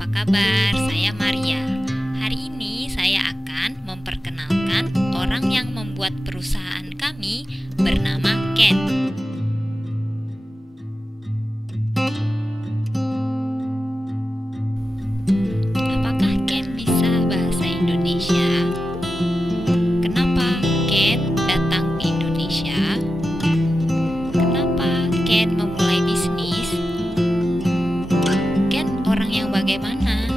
apa kabar? Saya Maria. Hari ini saya akan memperkenalkan orang yang membuat perusahaan kami bernama Ken. Apakah Ken bisa bahasa Indonesia? Kenapa Ken datang ke Indonesia? Kenapa Ken memulai bisnis? Ken orang yang bagaimana?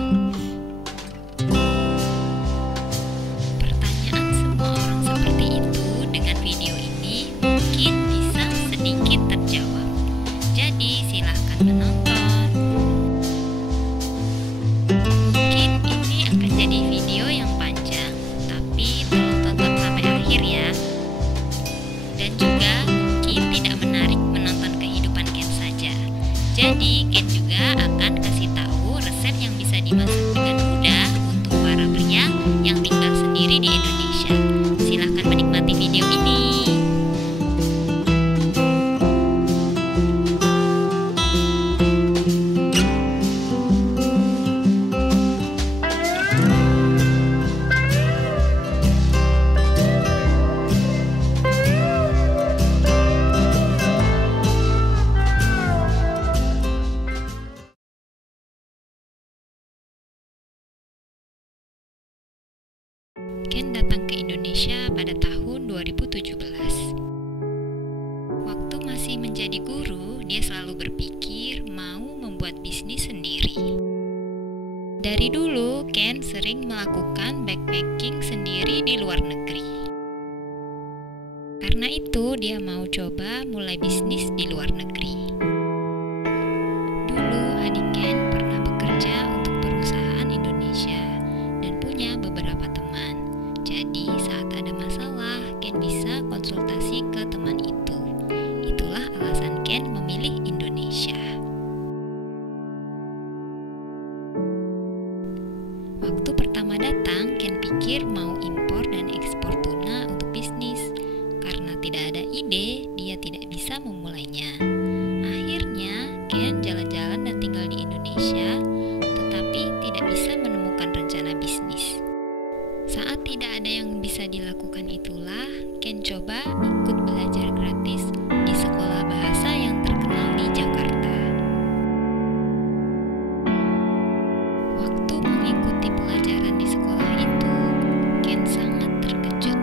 Pertanyaan semua orang seperti itu dengan video ini mungkin bisa sedikit terjawab. Jadi silahkan menonton. Mungkin ini akan jadi video yang panjang, tapi tolong tonton sampai akhir ya. Dan juga mungkin tidak menarik menonton kehidupan Ken saja. Jadi Ken juga akan kasih tahu resep yang bisa dimasak dengan mudah untuk para pria yang tinggal sendiri di Indonesia. Silahkan menikmati video ini. Ken datang ke Indonesia pada tahun 2017. Waktu masih menjadi guru, dia selalu berpikir mau membuat bisnis sendiri. Dari dulu, Ken sering melakukan backpacking sendiri di luar negeri. Karena itu, dia mau coba mulai bisnis di luar negeri. Dulu, adik Ken pernah bekerja untuk perusahaan Indonesia dan punya beberapa teman. Jadi saat ada masalah, Ken bisa konsultasi ke teman itu. Itulah alasan Ken memilih Indonesia. Waktu pertama datang, Ken pikir mau impor dan ekspor tuna untuk bisnis. Karena tidak ada ide, dia tidak bisa memulainya. Akhirnya, Ken jalan-jalan dan tinggal di Indonesia, tetapi tidak bisa menemukan rencana bisnis. Saat tidak ada yang bisa dilakukan itulah, Ken coba ikut belajar gratis di sekolah bahasa yang terkenal di Jakarta. Waktu mengikuti pelajaran di sekolah itu, Ken sangat terkejut.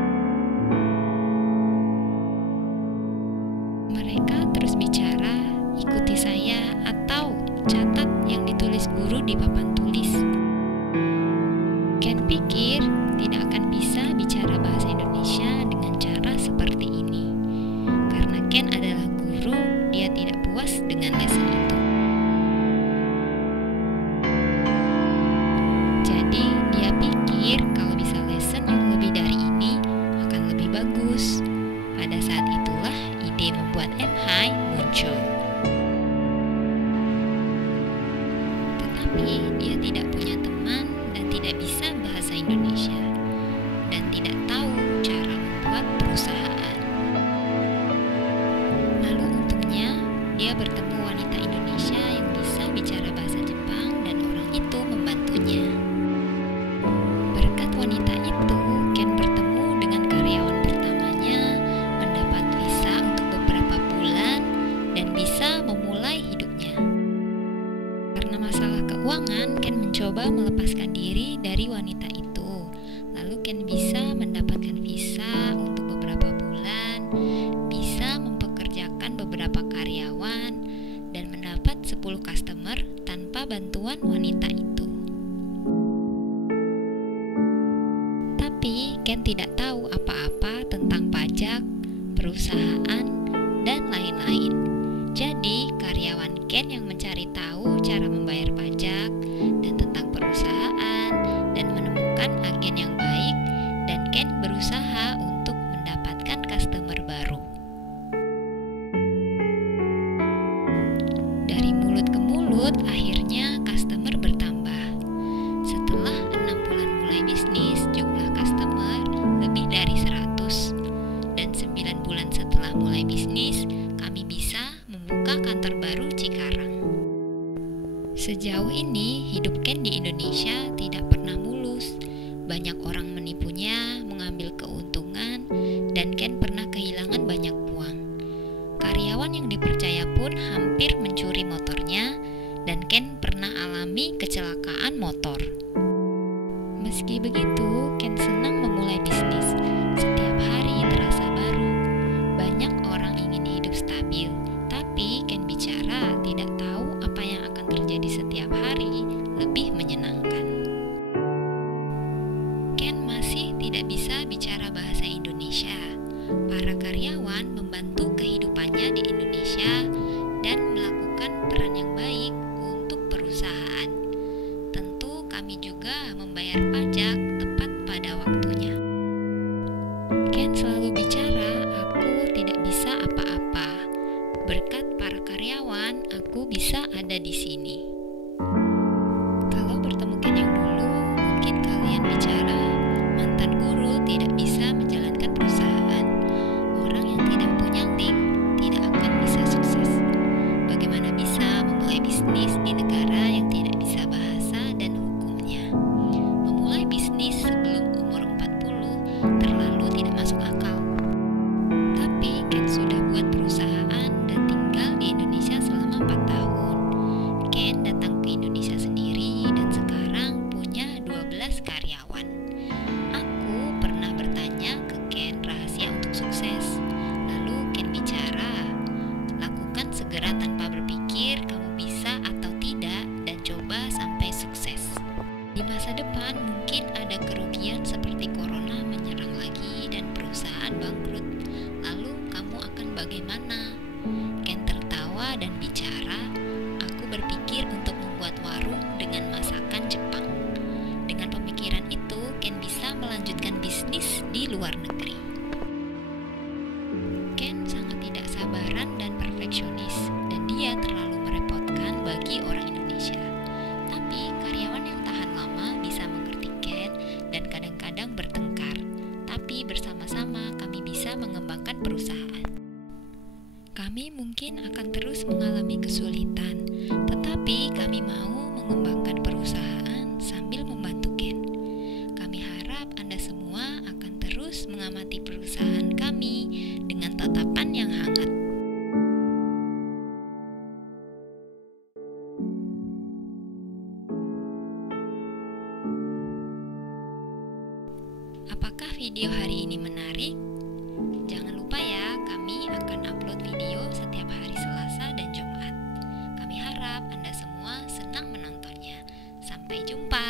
Mereka terus bicara, ikuti saya atau catat yang ditulis guru di papan tulis. Ken pikir tidak akan bisa bicara bahasa Indonesia dengan cara seperti ini. Karena Ken adalah guru, dia tidak puas dengan lesson itu. Jadi dia pikir kalau bisa lesson yang lebih dari ini akan lebih bagus. Pada saat itulah ide membuat MHI muncul. Tetapi dia tidak punya teman dan tidak bisa bahasa Indonesia dan tidak tahu cara membuat perusahaan. Lalu untungnya dia bertemu wanita Indonesia yang bisa bicara bahasa Jepang dan orang itu membantunya. Berkat wanita itu, Ken bertemu dengan karyawan pertamanya, mendapat visa untuk beberapa bulan dan bisa memulai hidupnya. Karena masalah keuangan, Ken mencoba melepaskan diri dari wanita itu. Lalu Ken bisa mendapatkan visa untuk beberapa bulan, bisa mempekerjakan beberapa karyawan, dan mendapat 10 customer tanpa bantuan wanita itu. Tapi Ken tidak tahu apa-apa tentang pajak, perusahaan, dan lain-lain. Jadi karyawan Ken yang mencari tahu cara membayar pajak dan tentang perusahaan dan menemukan agen yang baik, dan Ken berusaha untuk mendapatkan customer baru. Dari mulut ke mulut, akhirnya customer bertambah. Setelah 6 bulan mulai bisnis, jumlah customer lebih dari 100. Dan 9 bulan setelah mulai bisnis, kami bisa membuka kantor baru Cikarang. Sejauh ini, hidup Ken di banyak orang menipunya, mengambil keuntungan, dan Ken pernah kehilangan banyak uang. Karyawan yang dipercaya pun hampir mencuri motornya, dan Ken pernah alami kecelakaan motor. Meski begitu, Ken senang memulai bisnis. Setiap hari terasa baru. Banyak orang ingin hidup stabil, tapi Ken bicara tidak tahu apa yang akan terjadi setiap hari lebih menyenangkan. Ken masih tidak bisa bicara bahasa Indonesia. Para karyawan membantu kehidupannya di Indonesia dan melakukan peran yang baik untuk perusahaan. Tentu kami juga membayar pajak tepat pada waktunya. Ken selalu bicara, aku tidak bisa apa-apa. Berkat para karyawan, aku bisa ada di sini. Kalau bertemu Ken yang dulu, mungkin kalian bicara, mantan guru tidak bisa menjalankan perusahaan. Orang yang tidak punya link tidak akan bisa sukses. Bagaimana bisa memulai bisnis di negara yang tidak bisa bahasa dan hukumnya? Memulai bisnis sebelum umur 40 terlalu tidak masuk akal. Tapi Ken sudah buat perusahaan dan tinggal di Indonesia selama 4 tahun. Ken datang ke Indonesia sendiri dan sekarang punya 12 karyawan. Aku pernah bertanya ke Ken rahasia untuk sukses. Lalu Ken bicara, lakukan segera tanpa berpikir kamu bisa atau tidak dan coba sampai sukses. Di masa depan mungkin ada kerugian seperti corona menyerang lagi dan perusahaan bangkrut. Lalu kamu akan bagaimana? Ken tertawa dan bicara, aku berpikir untuk membuat warung dengan masakan Jepang. Dengan pemikiran itu, Ken bisa melanjutkan bisnis di luar negeri. Ken sangat tidak sabaran dan perfeksionis, dan dia terlalu merepotkan bagi orang Indonesia. Tapi karyawan yang tahan lama bisa mengerti Ken dan kadang-kadang bertengkar. Tapi bersama-sama kami bisa mengembangkan perusahaan. Kami mungkin akan terus mengalami kesulitan, tetapi kami mau mengembangkan perusahaan sambil membantu Ken. Kami harap Anda semua akan terus mengamati perusahaan kami dengan tatapan yang hangat. Apakah video hari ini menarik? Jangan lupa ya, kami akan upload video setiap hari Selasa dan Jumat. Kami harap Anda semua senang menontonnya. Sampai jumpa.